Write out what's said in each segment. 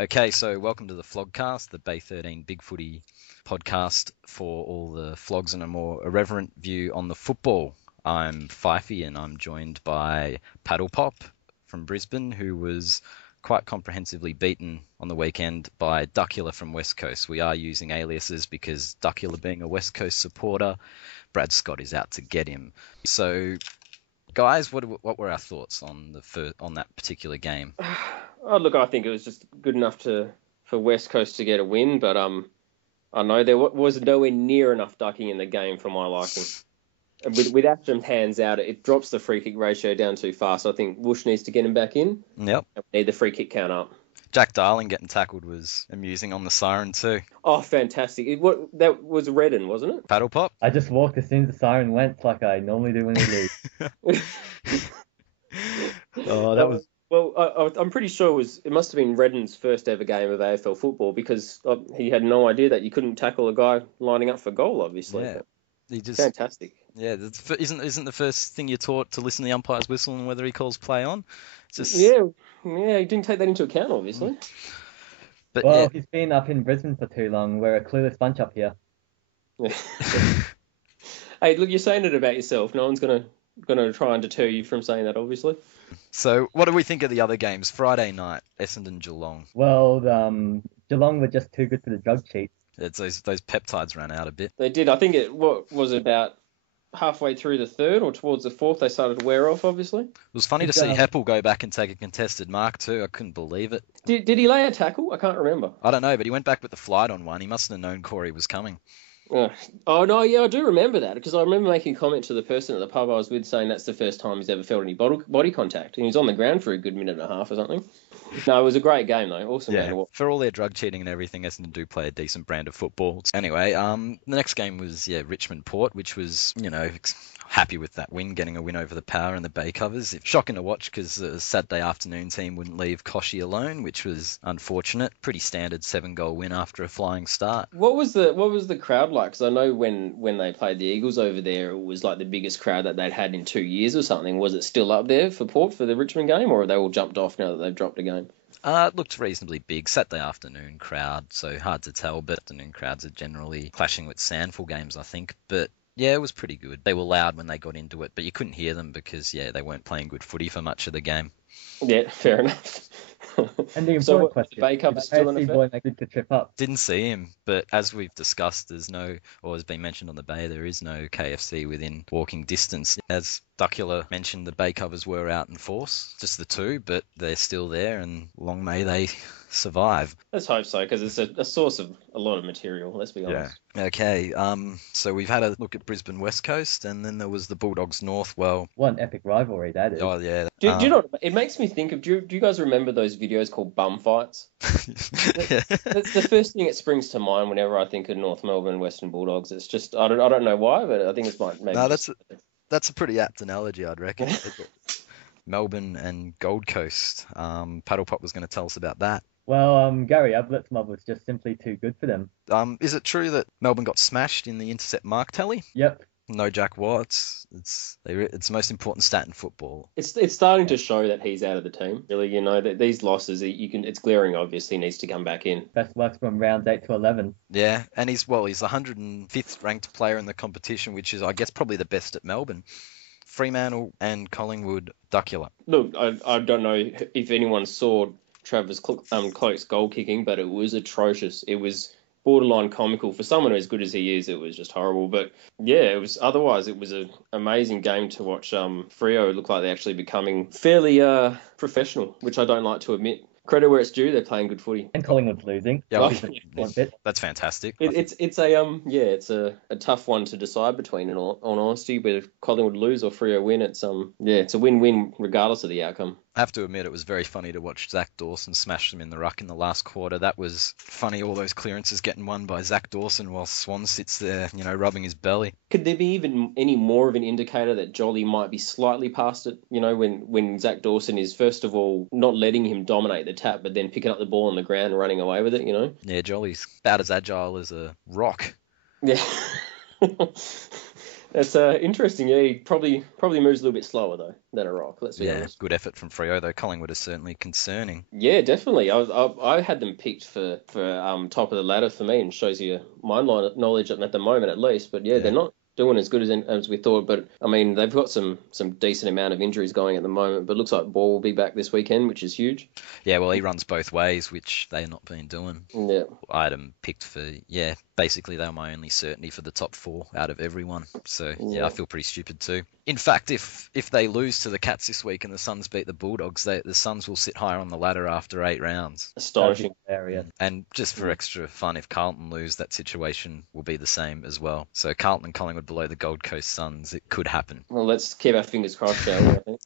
Okay, so welcome to the Flogcast, the Bay 13 Big Footy podcast for all the flogs and a more irreverent view on the football. I'm Fyfie and I'm joined by Paddlepop from Brisbane, who was quite comprehensively beaten on the weekend by Duckula from West Coast. We are using aliases because Duckula being a West Coast supporter, Brad Scott is out to get him. So, guys, what were our thoughts on that particular game? Oh, look, I think it was just good enough for West Coast to get a win, but I know there was nowhere near enough ducking in the game for my liking. With Ashton's hands out, it drops the free kick ratio down too fast. I think Woosh needs to get him back in. Yep. And we need the free kick count up. Jack Darling getting tackled was amusing on the siren too. Oh, fantastic. That was Redden, wasn't it? Paddlepop? I just walked as soon as the siren went, like I normally do when we leave. Oh, that was... Well, I'm pretty sure it must have been Redden's first ever game of AFL football because he had no idea that you couldn't tackle a guy lining up for goal, obviously. Yeah. He just... Fantastic. Yeah, isn't the first thing you're taught to listen to the umpire's whistle and whether he calls play on? Just... Yeah, he didn't take that into account, obviously. But well, yeah. He's been up in Brisbane for too long. We're a clueless bunch up here. Yeah. Hey, look, you're saying it about yourself. No one's gonna try and deter you from saying that, obviously. So, what do we think of the other games? Friday night, Essendon Geelong. Well, Geelong were just too good for the drug cheats. It's those peptides ran out a bit. They did. I think it was about halfway through the third or towards the fourth they started to wear off, obviously. It was funny to see Heppel go back and take a contested mark too. I couldn't believe it. Did he lay a tackle? I can't remember. I don't know, but he went back with the flight on one. He mustn't have known Corey was coming. Oh, no, yeah, I do remember that because I remember making a comment to the person at the pub I was with saying that's the first time he's ever felt any body contact. And he was on the ground for a good minute and a half or something. No, it was a great game, though. Awesome game to watch. For all their drug cheating and everything, Essendon do play a decent brand of football. Anyway, the next game was, Richmond Port, which was, happy with that win, getting a win over the Power and the Bay Covers. Shocking to watch because the Saturday afternoon team wouldn't leave Koshy alone, which was unfortunate. Pretty standard 7-goal win after a flying start. What was the crowd like? Because I know when they played the Eagles over there, it was like the biggest crowd that they'd had in 2 years or something. Was it still up there for Port for the Richmond game, or have they all jumped off now that they've dropped a game? It looked reasonably big. Saturday afternoon crowd, so hard to tell, but afternoon crowds are generally clashing with Sandful games, I think. But yeah, it was pretty good. They were loud when they got into it, but you couldn't hear them because, they weren't playing good footy for much of the game. Yeah, fair enough. And the important question, the Bay Cup is still in effect? Boy make the trip up. Didn't see him, but as we've discussed, has been mentioned on the Bay, there is no KFC within walking distance. As Duckula mentioned, the Bay Covers were out in force, just the two, but they're still there, and long may they survive. Let's hope so, because it's a source of a lot of material, let's be honest. Yeah. Okay, so we've had a look at Brisbane West Coast, and then there was the Bulldogs North. Well, what an epic rivalry that is. Oh, yeah. Do you know what it makes me think of? Do you guys remember those videos called bumfights? That's the first thing that springs to mind whenever I think of North Melbourne Western Bulldogs. It's just, I don't know why, but I think it's maybe... No, that's a pretty apt analogy, I'd reckon. Melbourne and Gold Coast. Paddlepop was going to tell us about that. Well, Gary Ablett's mob was just simply too good for them. Is it true that Melbourne got smashed in the intercept mark tally? Yep. No Jack Watts. It's the most important stat in football. It's starting to show that he's out of the team. Really, that these losses, it's glaring. Obviously, he needs to come back in. Best works from rounds 8 to 11. Yeah, and he's the 105th ranked player in the competition, which is, I guess, probably the best at Melbourne. Fremantle and Collingwood, Duckula. Look, I don't know if anyone saw Travis Cloke's goal kicking, but it was atrocious. It was borderline comical. For someone as good as he is, it was just horrible. But yeah, it was an amazing game to watch. Freo look like they're actually becoming fairly professional, which I don't like to admit. Credit where it's due, they're playing good footy. And Collingwood's losing. Yeah, that's fantastic. It's a tough one to decide between. In all honesty, whether Collingwood lose or Freo win, it's a win-win regardless of the outcome. I have to admit, it was very funny to watch Zach Dawson smash them in the ruck in the last quarter. That was funny, all those clearances getting won by Zach Dawson while Swan sits there, rubbing his belly. Could there be even any more of an indicator that Jolly might be slightly past it? When Zach Dawson is, first of all, not letting him dominate the tap, but then picking up the ball on the ground and running away with it, Yeah, Jolly's about as agile as a rock. Yeah. That's interesting. Yeah, he probably moves a little bit slower though than a rock. Let's be Yeah, honest. good effort from Freo, though. Collingwood is certainly concerning. Yeah, definitely. I had them picked for top of the ladder for me, and shows you my knowledge at the moment at least. But yeah, Yeah. they're not doing as good as we thought. But I mean, they've got some decent amount of injuries going at the moment. But it looks like Ball will be back this weekend, which is huge. Yeah, well, he runs both ways, which they've not been doing. Yeah. I had them picked for, basically they were my only certainty for the top 4 out of everyone. So, yeah, I feel pretty stupid too. In fact, if they lose to the Cats this week and the Suns beat the Bulldogs, the Suns will sit higher on the ladder after 8 rounds. Astonishing. And just for extra fun, if Carlton lose, that situation will be the same as well. So Carlton and Collingwood below the Gold Coast Suns, it could happen. Well, let's keep our fingers crossed, shall we? I think.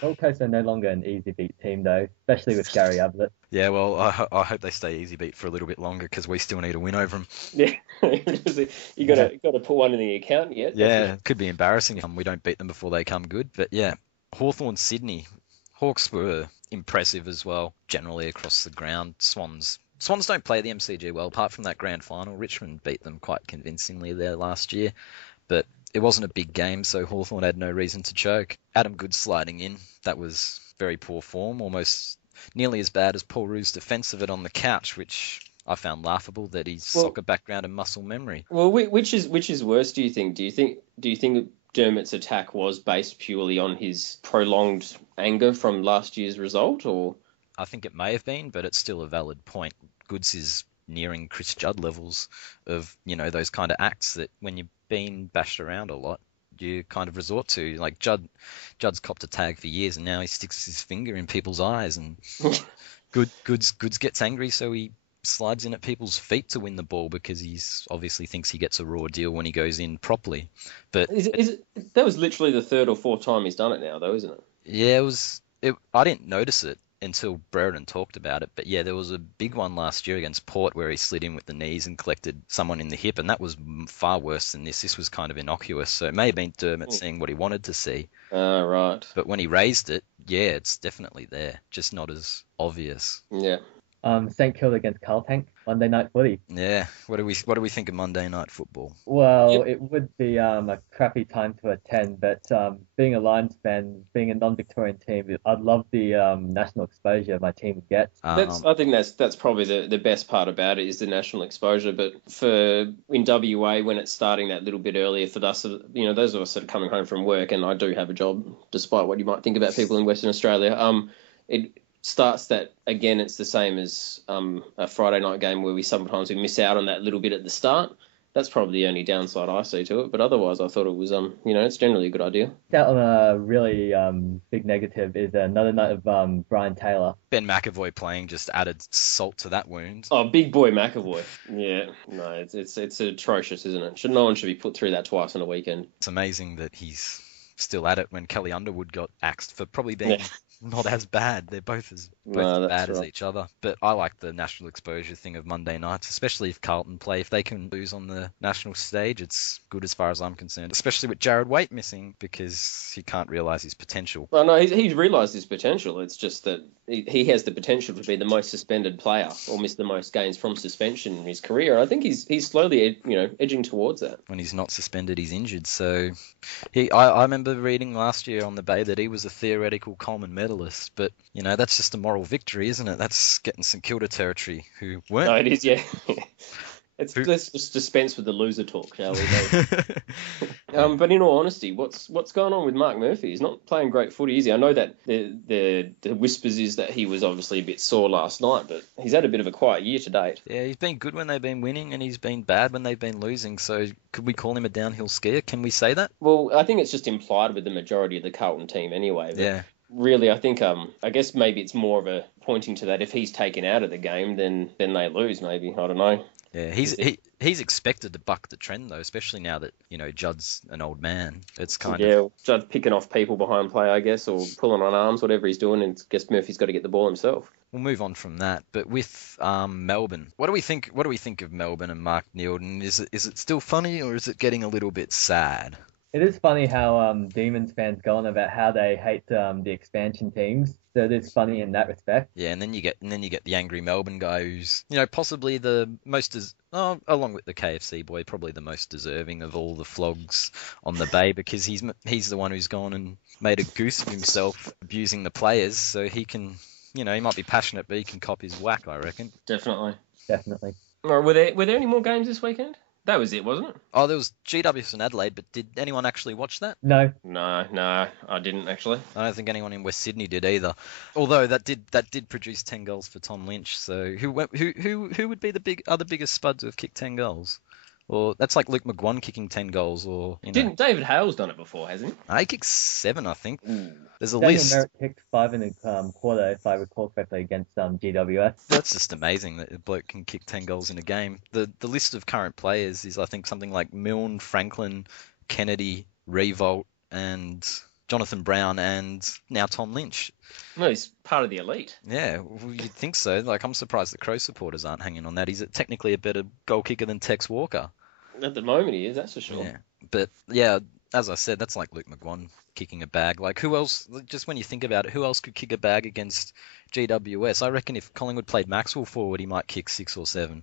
Gold Coast are no longer an easy beat team though, especially with Gary Ablett. Yeah, well, I hope they stay easy beat for a little bit longer because we still need a win over them. Yeah, you got to put one in the account yet. Yeah, it could be embarrassing if we don't beat them before they come good. But yeah, Hawthorn Sydney, Hawks were impressive as well, generally across the ground. Swans don't play the MCG well, apart from that grand final. Richmond beat them quite convincingly there last year, but it wasn't a big game, so Hawthorn had no reason to choke. Adam Good sliding in, that was very poor form, almost nearly as bad as Paul Roos' defence of it on the couch, which I found laughable, that his soccer background and muscle memory. Well, which is worse? Do you think? Do you think Dermott's attack was based purely on his prolonged anger from last year's result, or? I think it may have been, but it's still a valid point. Goods is nearing Chris Judd levels of, those kind of acts that when you've been bashed around a lot, you kind of resort to. Like Judd's copped a tag for years, and now he sticks his finger in people's eyes, and Goods gets angry, so he slides in at people's feet to win the ball because he's obviously thinks he gets a raw deal when he goes in properly. But that was literally the 3rd or 4th time he's done it now, though, isn't it? Yeah, I didn't notice it until Brereton talked about it. But yeah, there was a big one last year against Port where he slid in with the knees and collected someone in the hip, and that was far worse than this. This was kind of innocuous, so it may have been Dermott seeing what he wanted to see. Right. But when he raised it, yeah, it's definitely there, just not as obvious. Yeah. St Kilda against Carltank, Monday night footy. Yeah, what do we think of Monday night football? Well, it would be a crappy time to attend, but being a Lions fan, being a non-Victorian team, I'd love the national exposure my team would get. I think that's probably the best part about it is the national exposure. But in WA, when it's starting that little bit earlier for us, those of us that are coming home from work, and I do have a job, despite what you might think about people in Western Australia, it starts that, again, it's the same as a Friday night game where we sometimes miss out on that little bit at the start. That's probably the only downside I see to it. But otherwise, I thought it was, it's generally a good idea. That on a really big negative is another night of Brian Taylor. Ben McAvoy playing just added salt to that wound. Oh, big boy McAvoy. Yeah, no, it's atrocious, isn't it? No one should be put through that twice on a weekend. It's amazing that he's still at it when Kelly Underwood got axed for probably being not as bad. They're both as bad as each other. But I like the national exposure thing of Monday nights, especially if Carlton play. If they can lose on the national stage, it's good as far as I'm concerned, especially with Jared Waite missing because he can't realise his potential. Well, no, he's realised his potential. It's just that he has the potential to be the most suspended player or miss the most games from suspension in his career. And I think he's slowly, edging towards that. When he's not suspended, he's injured. So I remember reading last year on the Bay that he was a theoretical Coleman medalist, but that's just a moral victory, isn't it? That's getting St Kilda territory, who weren't. No, it is, yeah. Let's just dispense with the loser talk, shall we? But in all honesty, what's going on with Mark Murphy? He's not playing great footy, is he? I know that the whispers is that he was obviously a bit sore last night, but he's had a bit of a quiet year to date. Yeah, he's been good when they've been winning, and he's been bad when they've been losing. So could we call him a downhill skier? Can we say that? Well, I think it's just implied with the majority of the Carlton team anyway. Yeah. Really, I think I guess maybe it's more of a pointing to that if he's taken out of the game, then they lose. Maybe, I don't know. Yeah, he's expected to buck the trend though, especially now that Judd's an old man. It's kind of Judd picking off people behind play, I guess, or pulling on arms, whatever he's doing. And I guess Murphy's got to get the ball himself. We'll move on from that, but with Melbourne, what do we think? What do we think of Melbourne and Mark Neildon? Is it still funny, or is it getting a little bit sad? It is funny how Demons fans go on about how they hate the expansion teams. So it is funny in that respect. Yeah, and then you get the angry Melbourne guy who's, possibly the most along with the KFC boy, probably the most deserving of all the flogs on the bay, because he's the one who's gone and made a goose of himself abusing the players, so he can, he might be passionate, but he can cop his whack, I reckon. Definitely. Or Were there any more games this weekend? That was it, wasn't it? Oh, there was GWS and Adelaide, but did anyone actually watch that? No. No, I didn't actually. I don't think anyone in West Sydney did either. Although that did produce 10 goals for Tom Lynch. So who would be the biggest spuds who have kicked 10 goals? Or that's like Luke McGuan kicking 10 goals, or Didn't David Hale's done it before, hasn't he kicked 7, I think. There's a Daniel list. Merritt kicked 5 in the quarter, if I recall correctly, against GWS. That's just amazing that a bloke can kick 10 goals in a game. The list of current players is, I think, something like Milne, Franklin, Kennedy, Revolt, and Jonathan Brown, and now Tom Lynch. No, he's part of the elite. Yeah, well, you'd think so. Like, I'm surprised the Crow supporters aren't hanging on that. He's technically a better goal kicker than Tex Walker. At the moment he is, that's for sure. Yeah, but yeah, as I said, that's like Luke McGuan kicking a bag. Like, who else, just when you think about it, who else could kick a bag against GWS? I reckon if Collingwood played Maxwell forward, he might kick 6 or 7.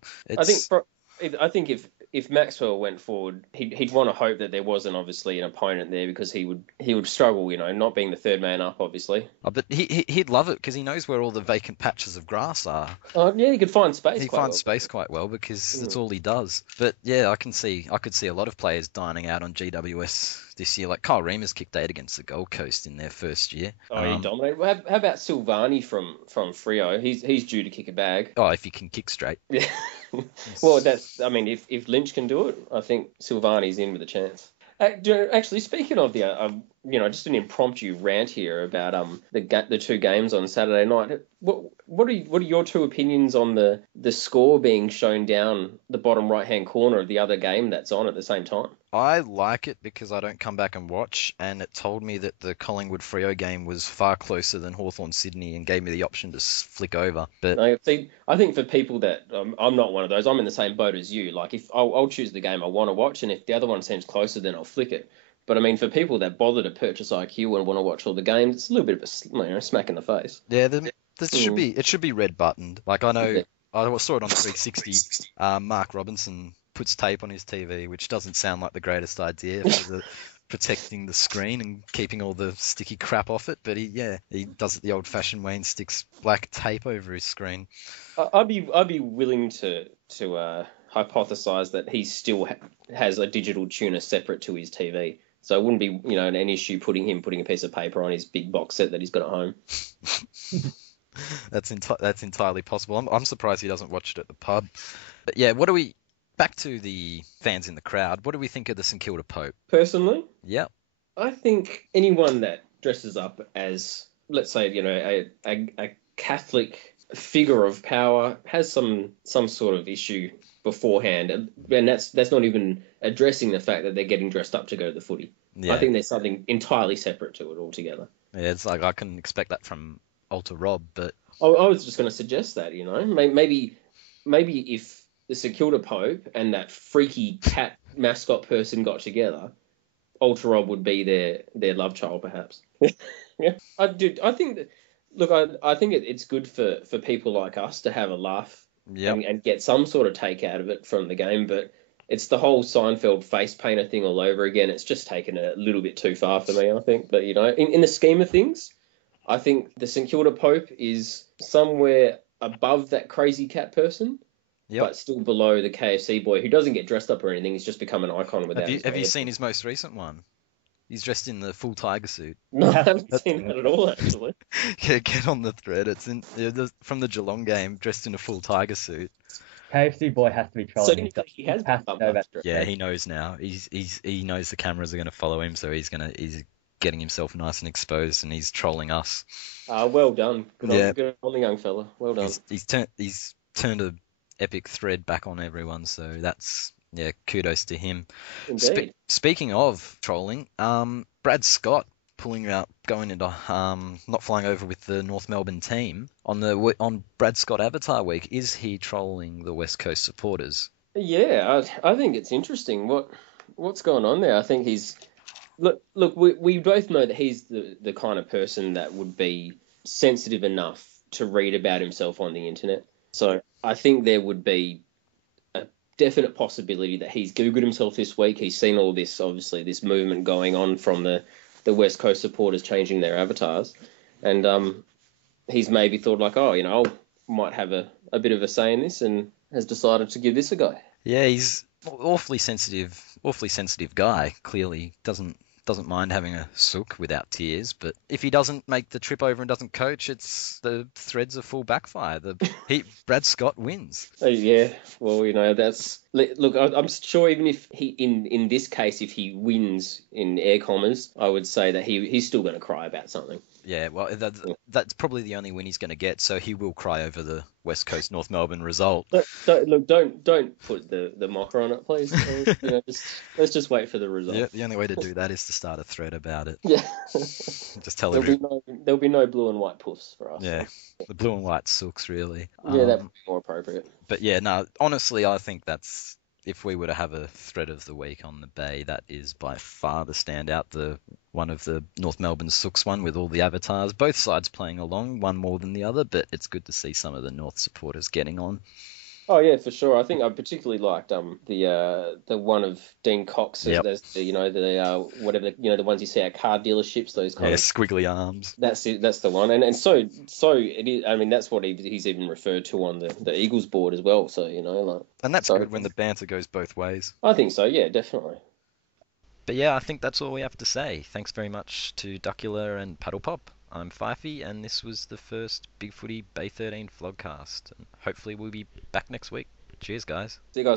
I think if Maxwell went forward, he'd want to hope that there wasn't obviously an opponent there, because he would struggle, not being the third man up, obviously. Oh, but he'd love it because he knows where all the vacant patches of grass are. Yeah, he could find space. He finds space quite well because that's all he does. But yeah, I could see a lot of players dining out on GWS this year. Like Kyle Reamer's kicked 8 against the Gold Coast in their first year. He dominated. Well, how about Silvani from Freo? He's due to kick a bag. Oh, if he can kick straight. Yeah. Well, if Lynch can do it, I think Silvani's in with a chance. Actually, speaking of the, just an impromptu rant here about the 2 games on Saturday night. What are your 2 opinions on the score being shown down the bottom right hand corner of the other game that's on at the same time? I like it because I don't come back and watch, and it told me that the Collingwood Freo game was far closer than Hawthorn Sydney, and gave me the option to flick over. But I think for people that I'm not one of those. I'm in the same boat as you. Like, if I'll choose the game I want to watch, and if the other one seems closer, then I'll flick it. But I mean, for people that bother to purchase IQ and want to watch all the games, it's a little bit of a smack in the face. Yeah, it should be red buttoned. Like, I know I saw it on 360. Mark Robinson puts tape on his TV, which doesn't sound like the greatest idea for protecting the screen and keeping all the sticky crap off it. But he does it the old-fashioned way and sticks black tape over his screen. I'd be willing to hypothesize that he still has a digital tuner separate to his TV. So it wouldn't be, an issue putting a piece of paper on his big box set that he's got at home. That's entirely possible. I'm surprised he doesn't watch it at the pub. But yeah, back to the fans in the crowd, what do we think of the St Kilda Pope? Personally? Yeah. I think anyone that dresses up as, let's say, a Catholic figure of power has some sort of issue beforehand, and that's not even addressing the fact that they're getting dressed up to go to the footy. Yeah. I think there's something entirely separate to it altogether. Yeah, it's like I can expect that from Alter Rob, but I was just going to suggest that, maybe if the St Kilda Pope and that freaky cat mascot person got together, Alter Rob would be their love child, perhaps. Yeah, I think that. Look, I think it's good for people like us to have a laugh. Yep. And get some sort of take out of it from the game, but it's the whole Seinfeld face painter thing all over again. It's just taken it a little bit too far for me, I think. But, in the scheme of things, I think the St Kilda Pope is somewhere above that crazy cat person, but still below the KFC boy, who doesn't get dressed up or anything. He's just become an icon without. Have you seen his most recent one? He's dressed in the full tiger suit. No, I haven't seen that at all, actually. Yeah, get on the thread. It's from the Geelong game, dressed in a full tiger suit. KFC boy has to be trolling. So he has to know that. Yeah, he knows now. He knows the cameras are going to follow him, so he's getting himself nice and exposed, and he's trolling us. Well done. Good on the young fella. Well done. He's turned a epic thread back on everyone, so that's. Yeah, kudos to him. Indeed. Speaking of trolling, Brad Scott going into not flying over with the North Melbourne team on Brad Scott Avatar Week. Is he trolling the West Coast supporters? Yeah, I think it's interesting. What's going on there? I think he's look. We both know that he's the kind of person that would be sensitive enough to read about himself on the internet. So I think there would be a definite possibility that he's Googled himself this week. He's seen all this, obviously, this movement going on from the West Coast supporters changing their avatars. And he's maybe thought like, oh, I might have a bit of a say in this, and has decided to give this a go. Yeah, he's awfully sensitive guy. Clearly doesn't mind having a sook without tears. But if he doesn't make the trip over and doesn't coach, the threads are full backfire. Brad Scott wins. Yeah, well, I'm sure even if he in this case, if he wins in air commas, I would say that he's still going to cry about something. Yeah, well, that's probably the only win he's going to get, so he will cry over the West Coast North Melbourne result. Don't put the mocker on it, please. Let's just wait for the result. Yeah, the only way to do that is to start a thread about it. Yeah. Just tell there'll be no blue and white puffs for us. Yeah, the blue and white sooks, really. Yeah, that'd be more appropriate. But yeah, no, honestly, I think that's, if we were to have a thread of the week on the Bay, that is by far the standout, one of the North Melbourne Sooks one with all the avatars, both sides playing along, one more than the other, but it's good to see some of the North supporters getting on. Oh yeah, for sure. I think I particularly liked the one of Dean Cox. Yep. There's whatever the ones you see at car dealerships. Those kind of squiggly arms. That's it. That's the one. And so it is. I mean, that's what he's even referred to on the Eagles board as well. So And that's good when the banter goes both ways. I think so. Yeah, definitely. But yeah, I think that's all we have to say. Thanks very much to Duckula and Paddlepop. I'm Fyfie, and this was the first Big Footy Bay 13 Flogcast. And hopefully we'll be back next week. Cheers, guys. See you guys.